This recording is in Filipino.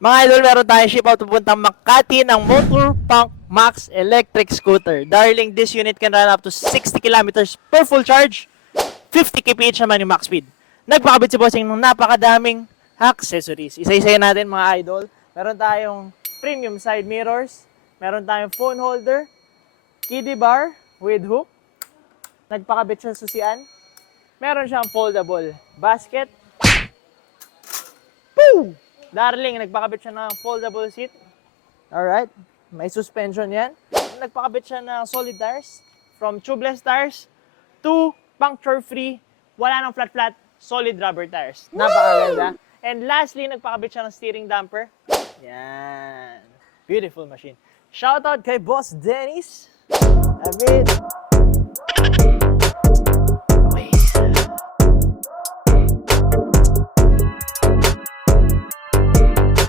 Mga idol, meron tayong ship out pupuntang Makati ng Motor Punk Max Electric Scooter. Darling, this unit can run up to 60 kilometers per full charge. 50 kph naman yung max speed. Nagpakabit si Bossing ng napakadaming accessories. Isa-isa natin mga idol. Meron tayong premium side mirrors. Meron tayong phone holder. Kiddie bar with hook. Nagpakabit siya sa susian. Meron siyang foldable basket. Poo! Darling, nagpakabit siya ng foldable seat. Alright. May suspension yan. Nagpakabit siya ng solid tires. From tubeless tires to puncture-free. Wala nang flat-flat. Solid rubber tires. Napakaganda. And lastly, nagpakabit siya ng steering damper. Yan. Beautiful machine. Shoutout kay Boss Dennis. David.